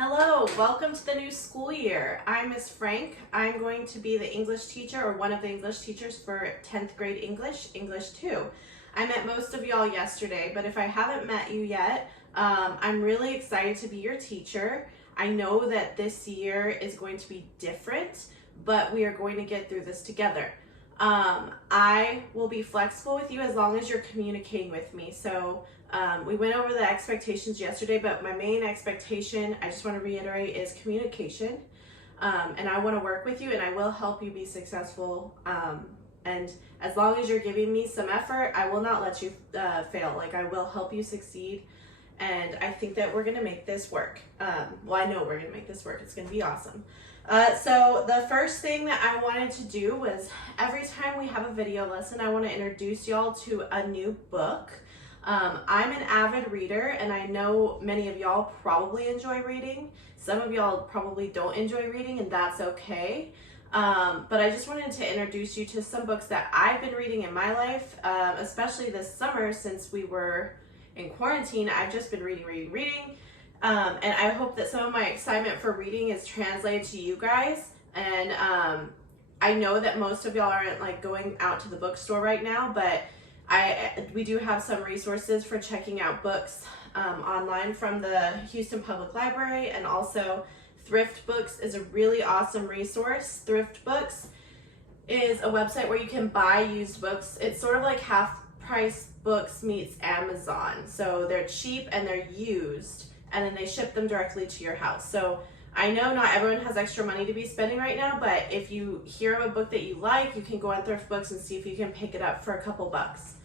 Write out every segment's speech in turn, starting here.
Hello, welcome to the new school year. I'm Miss Frank. I'm going to be the English teacher or one of the English teachers for 10th grade English, English 2. I met most of y'all yesterday, but if I haven't met you yet, I'm really excited to be your teacher. I know that this year is going to be different, but we are going to get through this together. I will be flexible with you as long as you're communicating with me. So we went over the expectations yesterday, but my main expectation, I just want to reiterate, is communication. And I want to work with you and I will help you be successful. And as long as you're giving me some effort, I will not let you fail. Like, I will help you succeed. And I think that we're going to make this work. Well, I know we're going to make this work. It's going to be awesome. So the first thing that I wanted to do was every time we have a video lesson, I want to introduce y'all to a new book. I'm an avid reader and I know many of y'all probably enjoy reading. Some of y'all probably don't enjoy reading and that's okay. But I just wanted to introduce you to some books that I've been reading in my life, especially this summer since we were in quarantine. I've just been reading. And I hope that some of my excitement for reading is translated to you guys. And I know that most of y'all aren't like going out to the bookstore right now, but we do have some resources for checking out books online from the Houston Public Library, and also Thrift Books is a really awesome resource. Thrift Books is a website where you can buy used books. It's sort of like Half Price Books meets Amazon. So they're cheap and they're used, and then they ship them directly to your house. So I know not everyone has extra money to be spending right now, but if you hear of a book that you like, you can go on Thrift Books and see if you can pick it up for a couple bucks.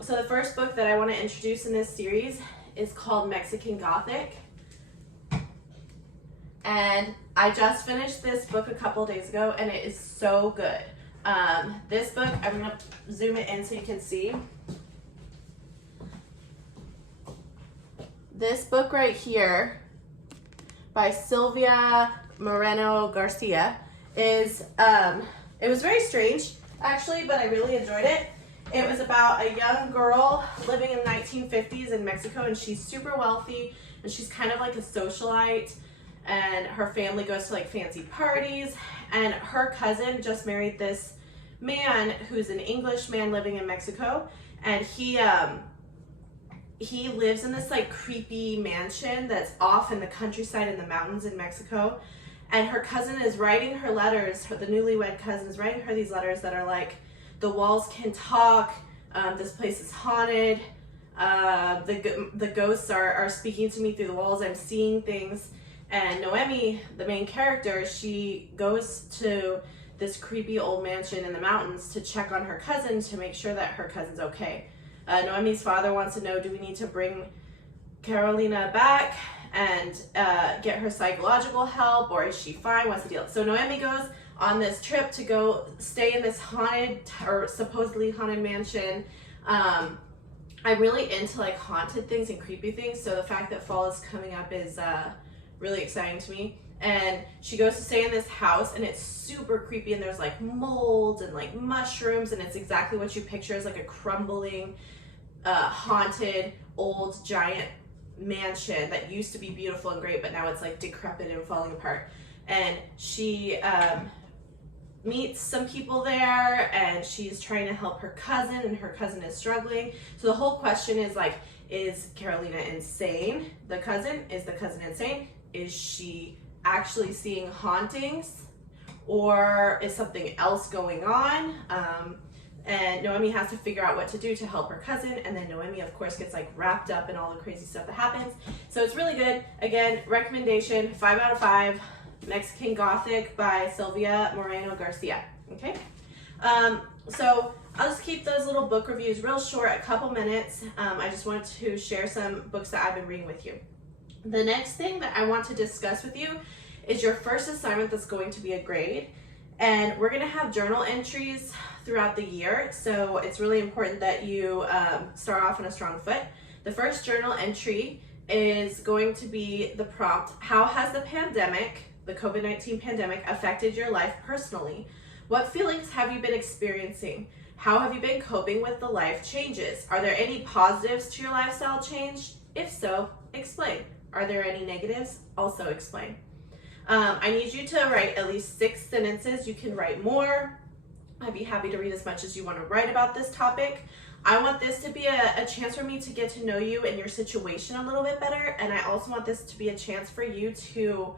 So the first book that I want to introduce in this series is called Mexican Gothic. And I just finished this book a couple days ago and it is so good. This book, I'm going to zoom it in so you can see. This book right here by Sylvia Moreno Garcia is, it was very strange actually, but I really enjoyed it. It was about a young girl living in the 1950s in Mexico, and she's super wealthy and she's kind of like a socialite, and her family goes to like fancy parties, and her cousin just married this man who's an English man living in Mexico, and he lives in this like creepy mansion that's off in the countryside in the mountains in Mexico. And her cousin is writing her letters, the newlywed cousin is writing her these letters that are like, the walls can talk, this place is haunted, the ghosts are speaking to me through the walls, I'm seeing things. And Noemi, the main character, she goes to this creepy old mansion in the mountains to check on her cousin to make sure that her cousin's okay. Noemi's father wants to know, do we need to bring Carolina back and get her psychological help, or is she fine? What's the deal? So Noemi goes on this trip to go stay in this haunted or supposedly haunted mansion. I'm really into like haunted things and creepy things, so the fact that fall is coming up is really exciting to me. And she goes to stay in this house and it's super creepy, and there's like mold and like mushrooms, and it's exactly what you picture as like a crumbling haunted old giant mansion that used to be beautiful and great, but now it's like decrepit and falling apart. And she meets some people there, and she's trying to help her cousin, and her cousin is struggling. So the whole question is like, is Carolina insane? Is the cousin insane? Is she actually seeing hauntings, or is something else going on? And Noemi has to figure out what to do to help her cousin, and then Noemi of course gets like wrapped up in all the crazy stuff that happens. So it's really good. Again, recommendation, 5 out of 5. Mexican Gothic by Sylvia Moreno Garcia. Okay, so I'll just keep those little book reviews real short, a couple minutes. I just wanted to share some books that I've been reading with you. The next thing that I want to discuss with you is your first assignment that's going to be a grade, and we're going to have journal entries throughout the year, so it's really important that you start off on a strong foot. The first journal entry is going to be the prompt, how has the pandemic, the COVID-19 pandemic, affected your life personally? What feelings have you been experiencing? How have you been coping with the life changes? Are there any positives to your lifestyle change? If so, explain. Are there any negatives? Also explain. I need you to write at least 6 sentences. You can write more. I'd be happy to read as much as you want to write about this topic. I want this to be a chance for me to get to know you and your situation a little bit better, and I also want this to be a chance for you to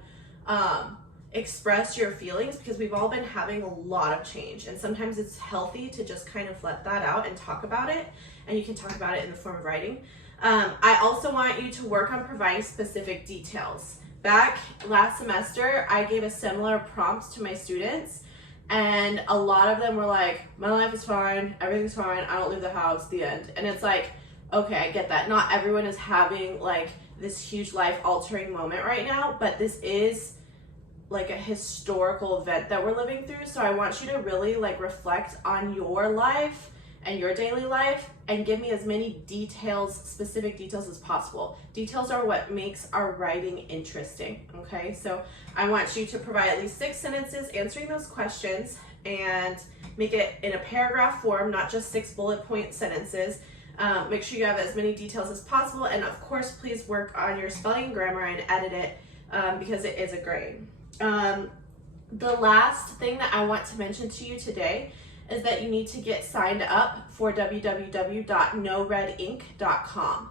express your feelings, because we've all been having a lot of change, and sometimes it's healthy to just kind of let that out and talk about it, and you can talk about it in the form of writing. I also want you to work on providing specific details. Back last semester, I gave a similar prompt to my students, and a lot of them were like, my life is fine, everything's fine, I don't leave the house, the end. And it's like, okay, I get that. Not everyone is having like this huge life-altering moment right now, but this is like a historical event that we're living through. So I want you to really like reflect on your life and your daily life and give me as many details, specific details as possible. Details are what makes our writing interesting, okay? So I want you to provide at least 6 sentences answering those questions and make it in a paragraph form, not just 6 bullet point sentences. Make sure you have as many details as possible, and of course, please work on your spelling and grammar and edit it because it is a grade. The last thing that I want to mention to you today is that you need to get signed up for www.noredink.com.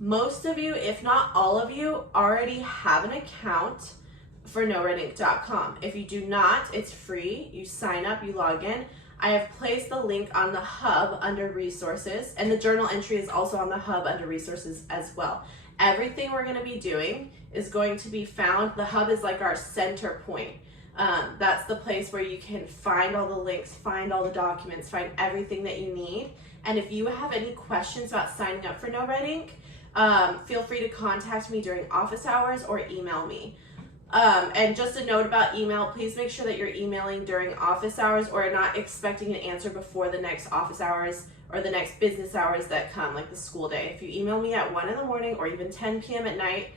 Most of you, if not all of you, already have an account for noredink.com. If you do not, it's free. You sign up, you log in. I have placed the link on the hub under resources, and the journal entry is also on the hub under resources as well. Everything we're going to be doing is going to be found. The hub is like our center point. That's the place where you can find all the links, find all the documents, find everything that you need. And if you have any questions about signing up for No Red Ink, feel free to contact me during office hours or email me. And just a note about email, please make sure that you're emailing during office hours or not expecting an answer before the next office hours or the next business hours that come, like the school day. If you email me at 1 in the morning or even 10 p.m. at night,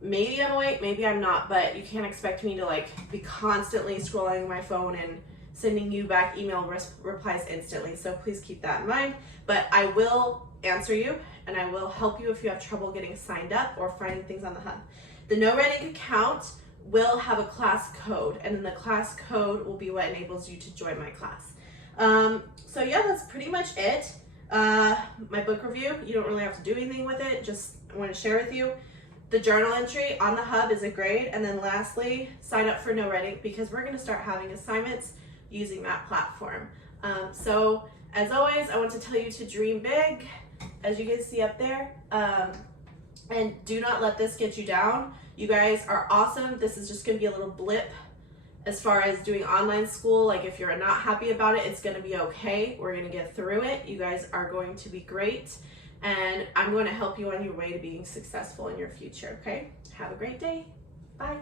maybe I'm awake, maybe I'm not, but you can't expect me to like be constantly scrolling my phone and sending you back email replies instantly. So please keep that in mind. But I will answer you and I will help you if you have trouble getting signed up or finding things on the hub. The No Red Ink account will have a class code, and then the class code will be what enables you to join my class. So yeah, that's pretty much it. My book review, you don't really have to do anything with it, just I want to share with you. The journal entry on the hub is a grade, and then lastly, sign up for No Red Ink because we're going to start having assignments using that platform. So as always, I want to tell you to dream big, as you guys see up there, and do not let this get you down. You guys are awesome. This is just going to be a little blip as far as doing online school. Like if you're not happy about it, it's going to be okay. We're going to get through it. You guys are going to be great. And I'm going to help you on your way to being successful in your future, okay? Have a great day. Bye.